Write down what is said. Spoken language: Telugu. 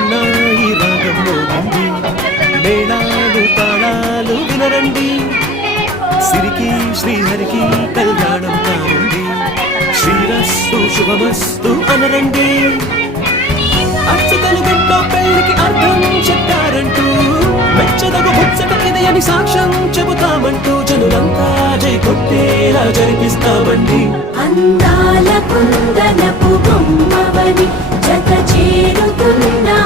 సన్నాయి రాగం మోగింది, మేళాలు తాళాలు వినరండి, సిరికి శ్రీహరికి కళ్యాణం కానుంది, శ్రీరస్తు శుభమస్తు అనరండి. అర్చకలు గంటో పెళ్లికి అర్థం చెప్పారంటూ, మెచ్చదగు ముచ్చట ఇది అని సాక్ష్యం చెబుతామంటూ, జనులంతా జై కొట్టేలా జరిపిస్తామండి. అందాల కుందనపు బొమ్మవని జత చేరుతున్నా